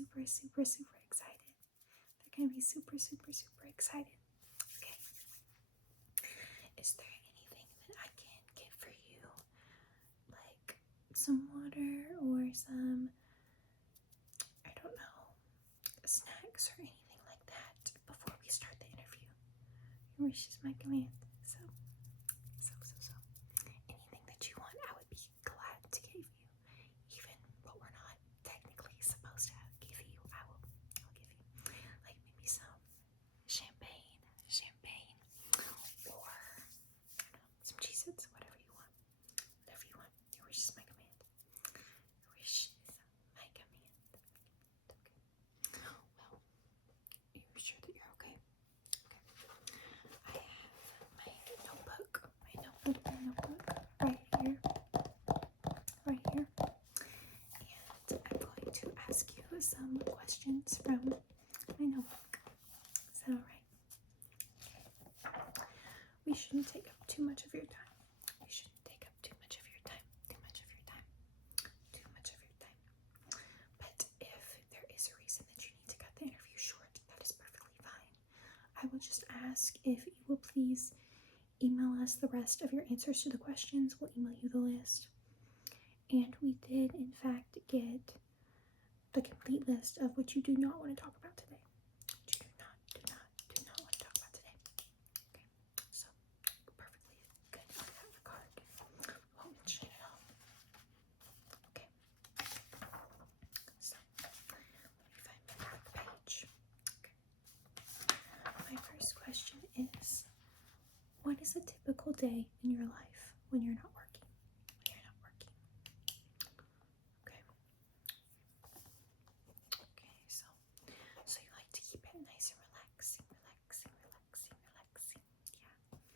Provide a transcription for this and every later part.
super, super, super excited. They're going to be super, super, super excited. Okay. Is there anything that I can get for you? Like some water or some, I don't know, snacks or anything like that before we start the interview? Your wish is my command. So. Anything that you want, I would be glad to give you. Even what we're not technically supposed to give you, I'll give you. Like maybe some champagne, or I don't know, some Cheez-Its, whatever you want. Whatever you want. Your wish is my command. Your wish is my command. Okay. Well, you're sure that you're okay? Okay. I have my notebook right here. And I'm going to ask you some questions from my notebook. Is that alright? We shouldn't take up too much of your time. But if there is a reason that you need to cut the interview short, that is perfectly fine. I will just ask if you will please email us the rest of your answers to the questions. We'll email you the list. And we did, in fact, get the complete list of what you do not want to talk about today. What you do not want to talk about today. Okay, so perfectly good in that regard. Won't mention it at all. Okay, so let me find my back page. Okay, my first question is, what is a typical day in your life when you're not working? Okay. Okay, so you like to keep it nice and relaxing.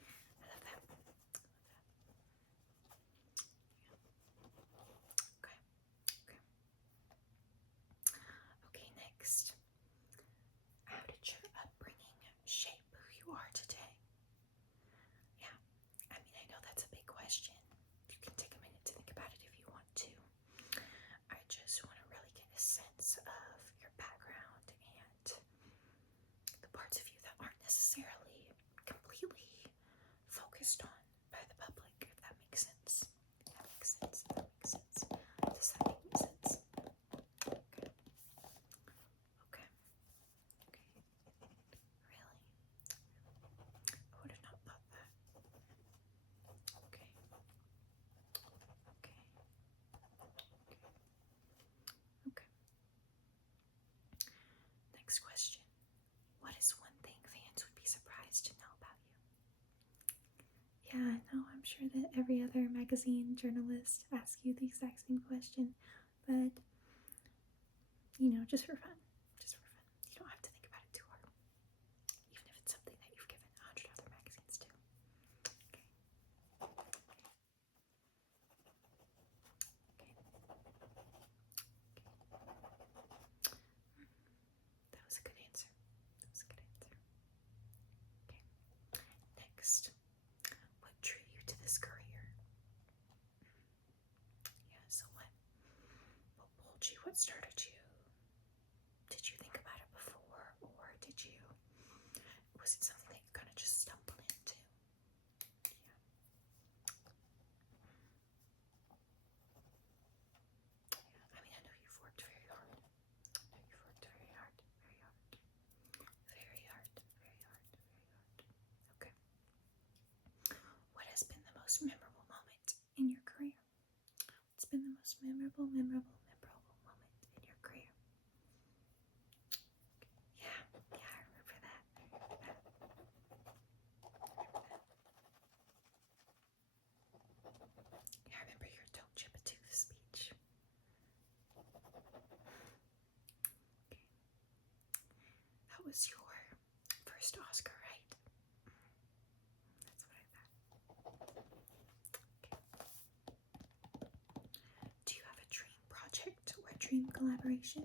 Yeah, I love that. Okay. Okay, next. How did your upbringing shape who you are today? Yeah, I mean, I know that's a big question. You can take a minute to think about it if you want to. I just want to really get a sense of your background and the parts of you that aren't necessarily completely focused on by the public, if that makes sense. Does that make sense? Okay. Really? I would have not thought that. Okay. Next question. What is one thing fans would be surprised to know about you? Yeah, no, I'm sure that every other magazine journalist asks you the exact same question, but just for fun. You don't have to think about it too hard, even if it's something that you've given 100 other magazines to. Okay. That was a good answer. Okay. Next. What drew you to this career? Yeah, so what pulled you? What started you? Did you think about it before, or was it something that you kind of just stumbled into? Yeah. I mean, I know you've worked very hard. Very hard. Okay. What has been the most memorable moment in your career? What's been the most memorable moment in your career? Yeah, I remember that. Yeah, I remember your Don't Chip a Tooth speech. Okay. That was your first Oscar, right? That's what I thought. Okay. Do you have a dream project or a dream collaboration?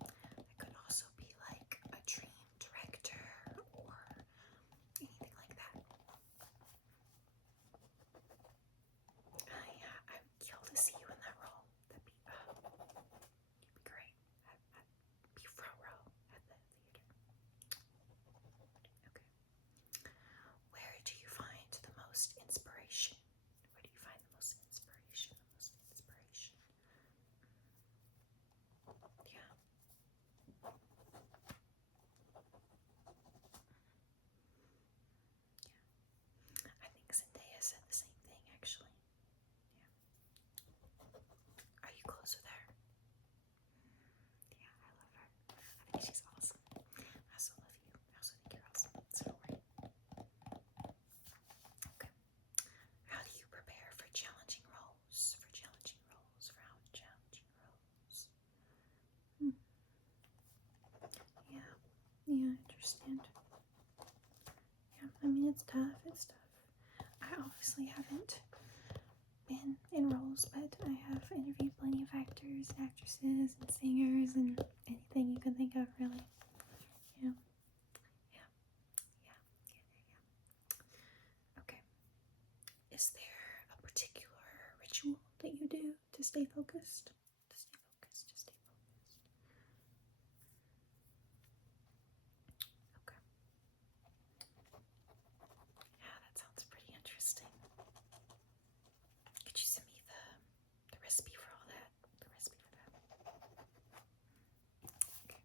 That could also be like a dream director or anything like that. Yeah, I would kill to see you in that role. You'd be great. Yeah, I understand. Yeah, I mean, it's tough. It's tough. I obviously haven't been in roles, but I have interviewed plenty of actors, actresses, and singers, and anything you can think of, really. Yeah, yeah, yeah, yeah. Okay. Is there a particular ritual that you do to stay focused? To stay focused, to stay focused. Okay. Yeah, that sounds pretty interesting. Could you send me the recipe for all that? The recipe for that. Okay.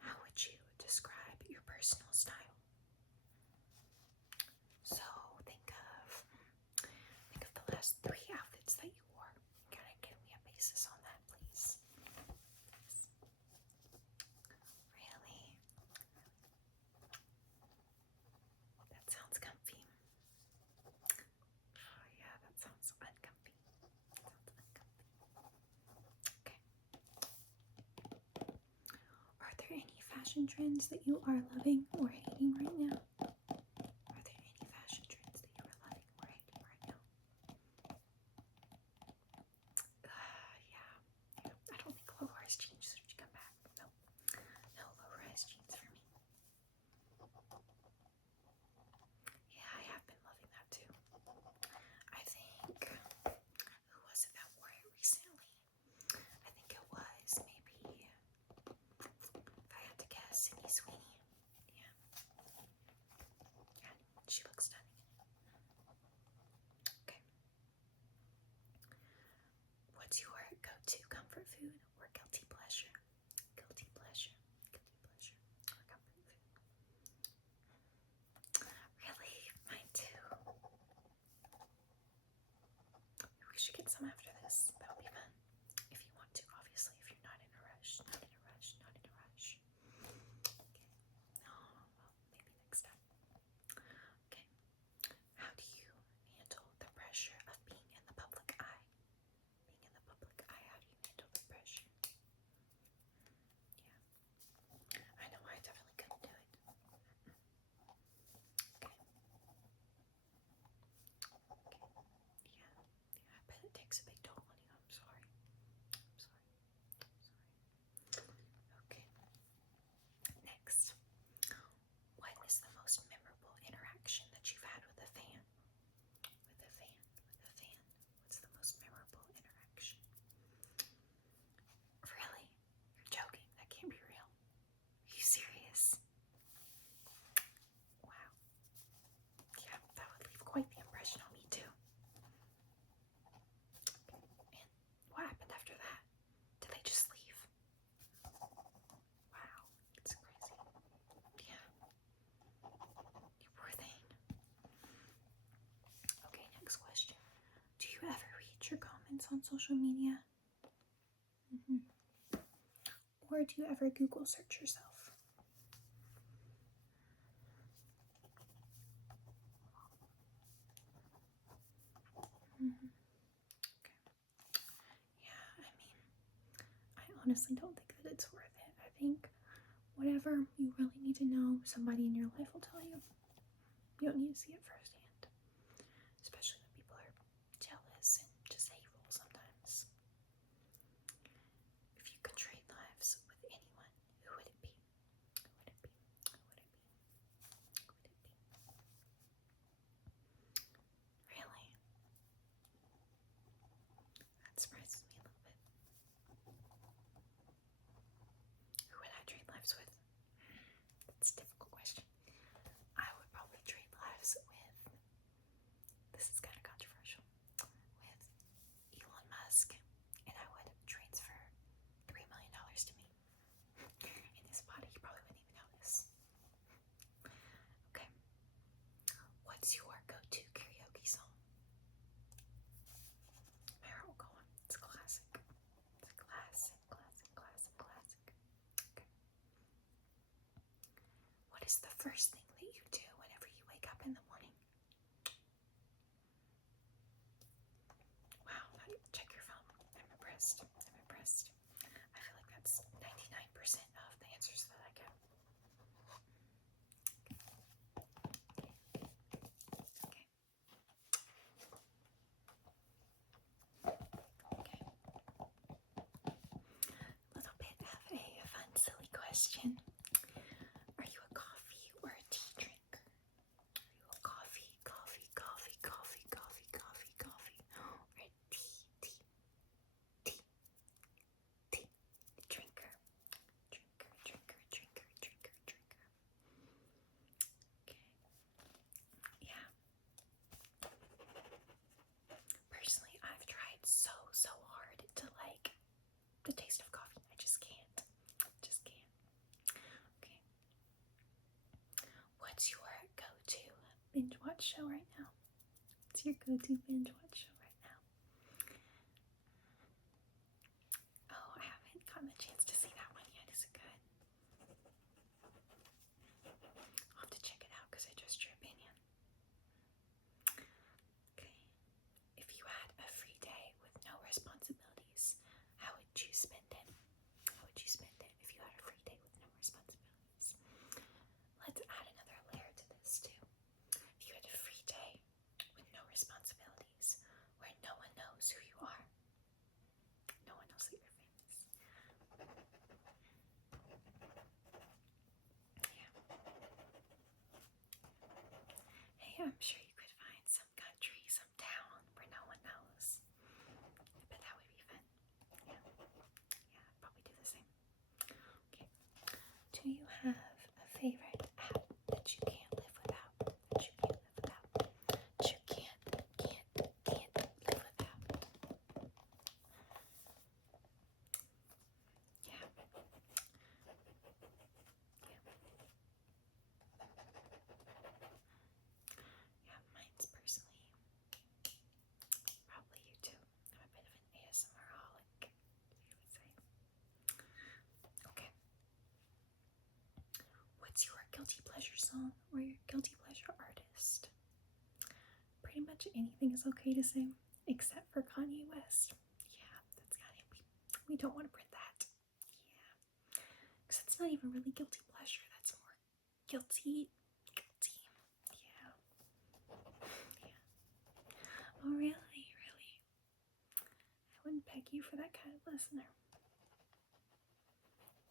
How would you describe your personal style? So think of the last 3 outfits that you wore. Kind of give me a basis on that, please. Yes. Really? That sounds comfy. Oh yeah, that sounds uncomfy. Okay. Are there any fashion trends that you are loving or hating right now? Are there any fashion trends that you are loving or hating right now? Yeah. I don't think low-rise jeans should come back. No, no low-rise jeans for me. Yeah, I have been loving that too. I think, who was it that wore it recently? I think it was maybe, if I had to guess, Sydney Sweeney. Yeah. Yeah, she looks stunning. Okay. What's your go-to comfort food or guilty pleasure? Guilty pleasure. Guilty pleasure. Or comfort food. Really? Mine too. We should get some after this. That'll be fun. If you want to, obviously, if you're not in a rush. Not in a rush. Not in a rush. Okay. Oh, well, maybe next time. Okay. How do you handle the pressure of being in the public eye? Being in the public eye, how do you handle the pressure? Yeah. I know I definitely couldn't do it. Okay. Okay. Yeah. Yeah, I bet it takes a big toll on you. I'm sorry. I'm sorry. I'm sorry. Okay. Next. What is the most memorable interaction that you've had with a fan? With a fan. With a fan. What's the most memorable interaction? Really? You're joking. That can't be real. Are you serious? Wow. Yeah, that would leave quite the impression on me too. Okay. And what happened after that? Did they just leave? Wow. It's crazy. Yeah. You poor thing. Okay, next question. Do you ever read your comments on social media? Or do you ever Google search yourself? Okay. Yeah, I mean, I honestly don't think that it's worth it. I think whatever you really need to know, somebody in your life will tell you. You don't need to see it firsthand. Especially when people are jealous and just hateful sometimes. If you could trade lives with anyone, who would it be? Who would it be? Who would it be? Who would it be? Really? That surprises me a little bit. Who would I trade lives with? That's a difficult question. I would probably trade lives with, this is kind of controversial, with Elon Musk, and I would transfer $3 million to me in his body. He probably wouldn't even notice. Okay. What's your go-to karaoke song? My heart will go on. It's a classic. It's a classic, classic, classic, classic. Okay. What is the first thing that you do whenever you wake up in the morning? Wow, check your phone. I'm impressed. I'm impressed. I feel like that's 99% of the question. Are you a coffee or a tea drinker? Are you a coffee, coffee, coffee, coffee, coffee, coffee, coffee, or a tea drinker? Drinker. Okay. Yeah. Personally, I've tried so hard to like the taste of coffee. I just can't. Okay. What's your go-to binge watch show right now? What's your go-to binge watch show right now? Oh, I haven't gotten a chance to see that one yet. Is it good? I'll have to check it out because I trust your opinion. Okay. If you had a free day with no responsibilities, how would you spend it? If you had a free day with no responsibilities? Let's add another layer to this too. If you had a free day with no responsibilities, where no one knows who you are, no one knows that you're famous. Yeah. Hey, I'm sure you could find some country, some town where no one knows. I bet that would be fun. Yeah, I'd probably do the same. Okay. Do you have a favorite app that you can't live without? That you can't live without? That you can't live without? Yeah. Yeah, mine's personally probably YouTube. I'm a bit of an ASMR-holic, you would say. Okay. What's your guilty pleasure song or your guilty pleasure artist? Pretty much anything is okay to say, except for Kanye West. Yeah, that's kind of, we don't want to print that. Yeah, because it's not even really guilty pleasure. That's more guilty. Yeah. Oh, really? I wouldn't peg you for that kind of listener.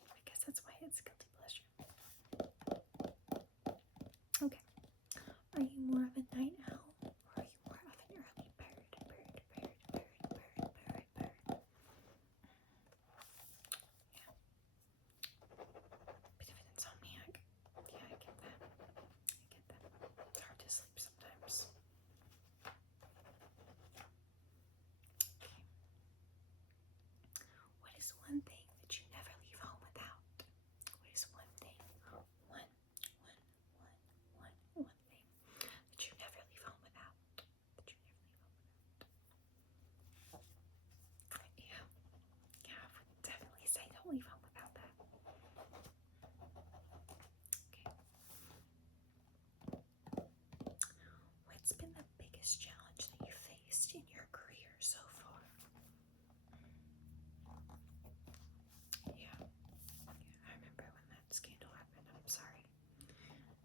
I guess that's why it's guilty pleasure. Okay. Are you more of a night owl or are you more of an early bird? Yeah. Bit of an insomniac. Yeah, I get that. It's hard to sleep sometimes. Okay. What is one thing that you never leave home without? What is one thing? One thing that you never leave home without. Yeah, I would definitely say don't leave home without that. Okay. What's been the biggest challenge that you faced in your career so far? Yeah, I remember when that scandal happened. I'm sorry.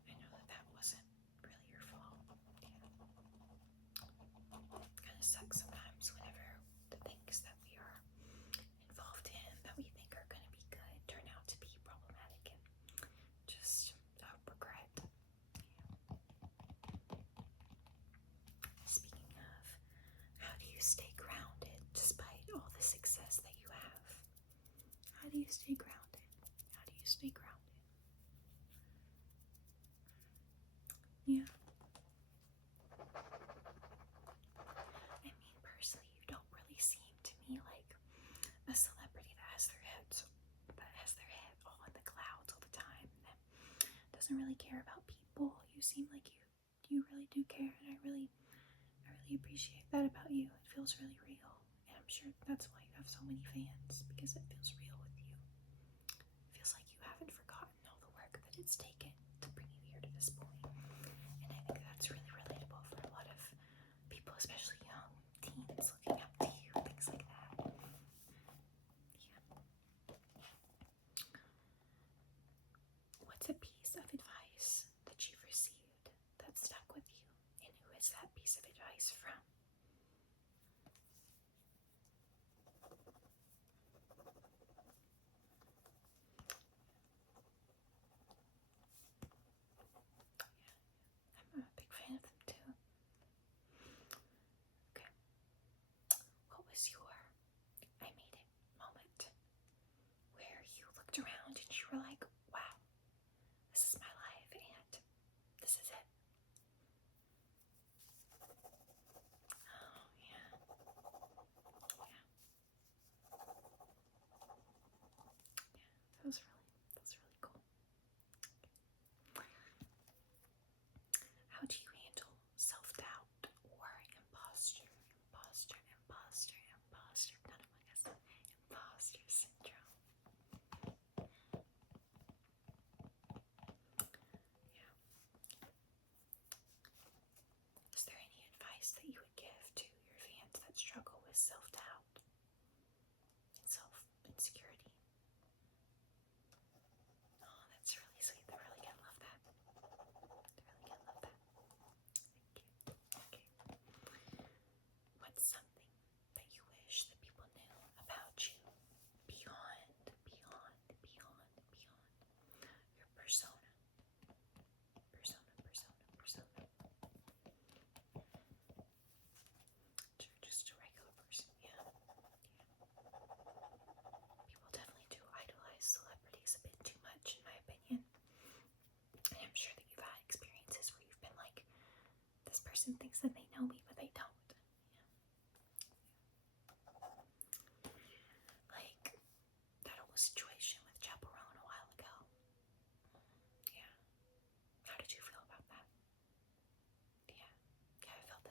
I know that wasn't really your fault. Kind of sucks sometimes whenever the things that we are involved in that we think are going to be good turn out to be problematic and just regret. Speaking of, how do you stay grounded despite all the success that you have? How do you stay grounded? Yeah. I mean, personally, you don't really seem to me like a celebrity that has their head all in the clouds all the time and doesn't really care about people. You seem like you really do care, and I really appreciate that about you. It feels really real, and I'm sure that's why you have so many fans, because it feels real with you. It feels like you haven't forgotten all the work that it's taken to bring you here to this point, and I think that's really relatable for a lot of people, especially young teens looking up to you, things like that. Yeah. What's a piece of advice that you've received that stuck with you, and who is that piece of advice from?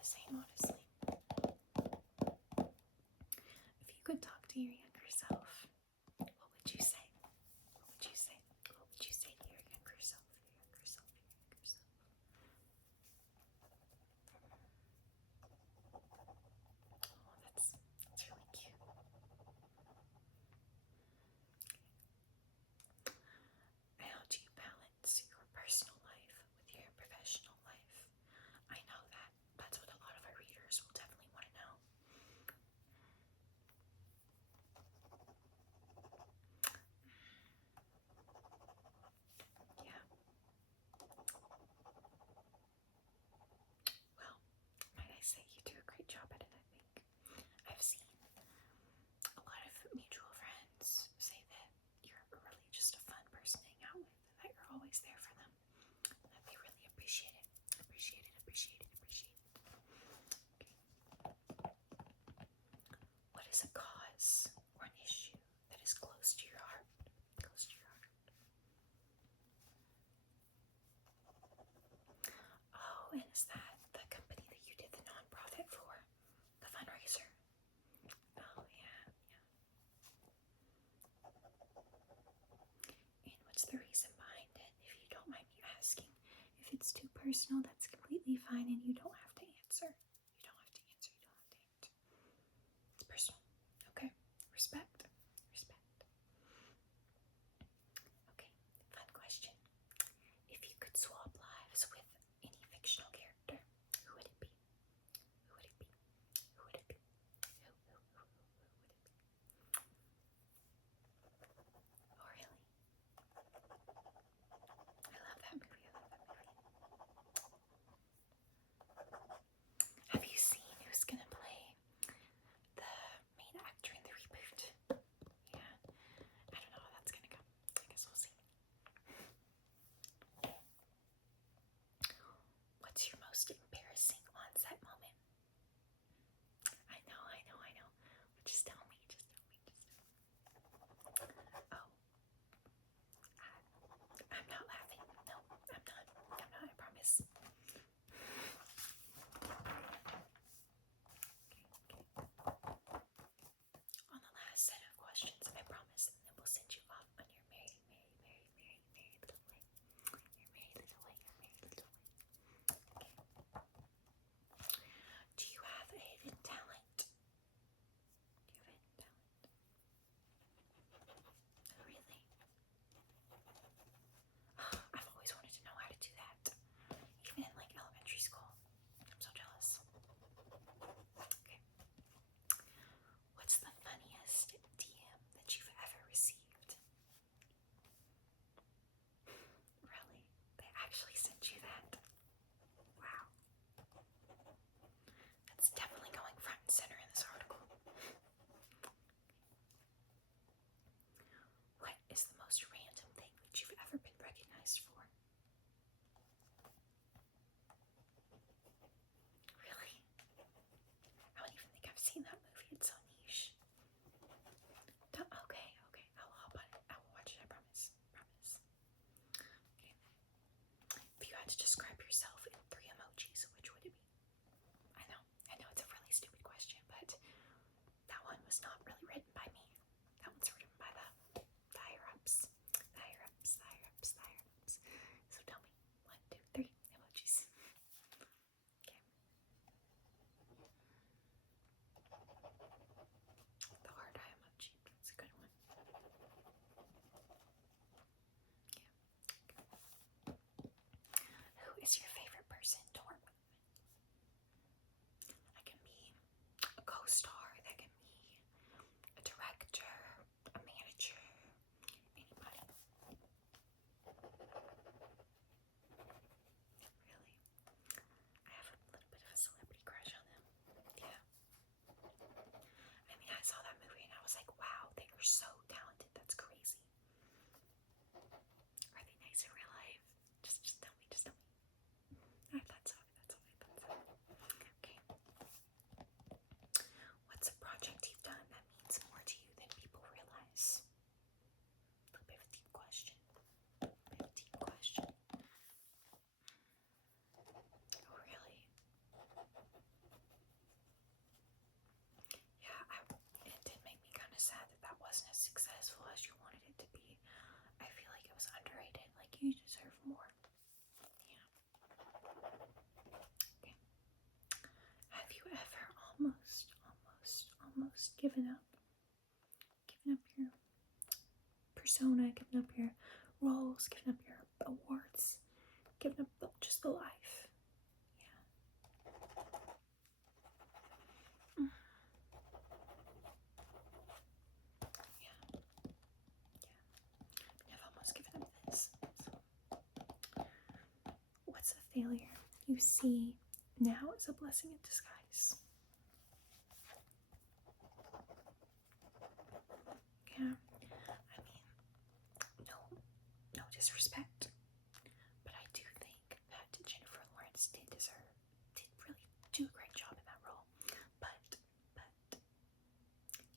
same, honestly. If you could talk to your younger self, what would you say? What would you say? What would you say to your younger self? Your younger self, your younger self. Oh, that's really cute. How do you balance your personal life with your professional life? I know that's what a lot of our readers will definitely want to know. Yeah. Well, might I say you do a great job at it, I think. I've seen a lot of mutual friends say that you're really just a fun person to hang out with, and that you're always there for them, and that they really appreciate it. Appreciate it, appreciate it, appreciate it. Okay. What is a cause or an issue that is close to your heart? Close to your heart. Oh, and is that the company that you did the nonprofit for? The fundraiser? Oh, yeah, yeah. And what's the reason behind it, if you don't mind me asking? If it's too personal, that's completely fine, and you don't have to answer. You don't have to answer. You don't have to answer. It's personal. Okay. Respect. Respect. Okay. Fun question. If you could swap lives with any fictional character, who would it be? Who would it be? Who would it be? Who would it be? Oh, really? I love that movie. I love that movie. Have you seen who's gonna play the main actor in the reboot? Yeah. I don't know how that's gonna go. I guess we'll see. What's your most embarrassing on-set moment? I know. But just tell me. Oh, I'm not laughing. No, I'm not. I promise. On the last set of questions, I promise, and then we'll send you off on your merry little way. Your merry little way. Okay. Do you have a hidden talent? Really? I've always wanted to know how to do that. Even in like elementary school. I'm so jealous. Okay. What's the funniest DM that you've ever received? Really? They actually sent you that? Wow. That's definitely going front and center in this article. What is the most random thing that you've ever been recognized for? Really? I don't even think I've seen that movie. It's so niche. Okay. I'll hop on it. I will watch it, I promise. Okay. If you had to describe yourself in 3 emojis, which would it be? I know it's a really stupid question, but that one was not really written by me. That one's written by the higher ups. So tell me, 1, 2, 3 emojis. Okay. The heart eye emoji. That's a good one. Yeah. Who is You deserve more. Yeah. Okay. Have you ever almost given up? Given up your persona, given up your roles, given up your awards, given up just the life? Yeah. Yeah. I've almost given up this. What's a failure you see now as a blessing in disguise? Yeah. I mean, no disrespect, but I do think that Jennifer Lawrence did really do a great job in that role. But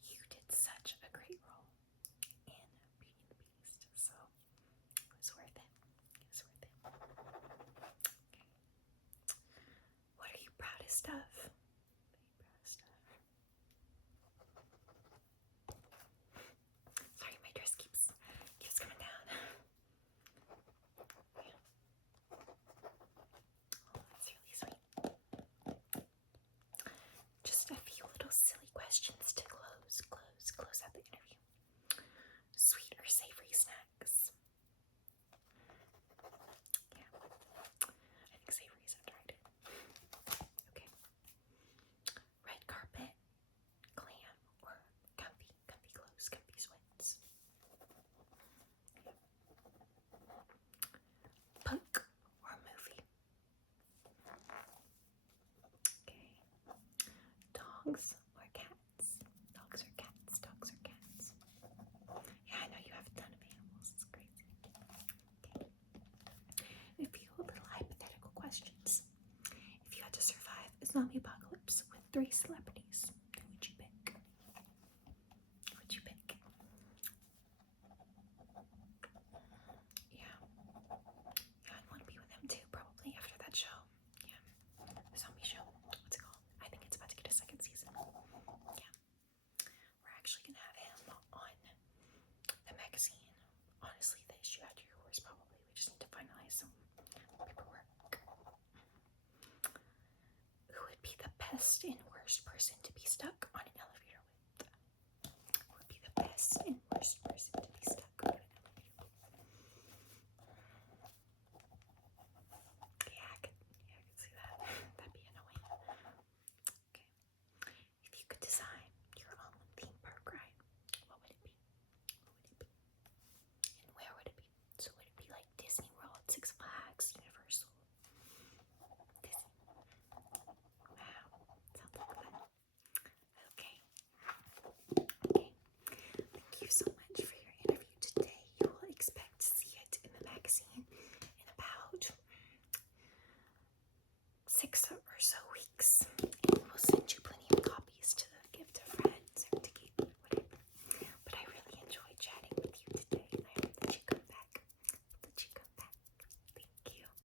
you did such a great role in Beauty and the Beast, so it was worth it. It was worth it. Okay. What are you proudest of? Sorry, my dress keeps coming down. Yeah. Oh, that's really sweet. Just a few little silly questions to close out the interview. Sweet or savory snacks? Yeah, I think savory is underrated. Okay. Red carpet, glam, or comfy clothes, comfy sweats? Yeah. Book or movie? Okay. Dogs or cats? Dogs or cats? Dogs or cats? Yeah, I know you have a ton of animals. It's crazy. Okay. A few little hypothetical questions. If you had to survive a zombie apocalypse with 3 celebrities, who would you pick? Who would you pick? Yeah. Yeah, I'd want to be with him too, probably, after that show. Yeah. The zombie show. What's it called? I think it's about to get a 2nd season. Yeah. We're actually gonna have him on the magazine. Honestly, the issue after yours, probably. We just need to finalize some paperwork. Who would be the best and worst person to be stuck on an elevator with? Who would be the best and worst person to be stuck on an elevator with? Yeah, I could see that. That'd be annoying. Okay. If you could design your own theme park ride, what would it be? What would it be? And where would it be? So would it be like Disney World, Six Flags, Universal? Disney. Wow. Sounds like fun. Okay. Thank you so much for your interview today. You will expect to see it in the magazine in about 6 or so weeks. And we'll send you plenty of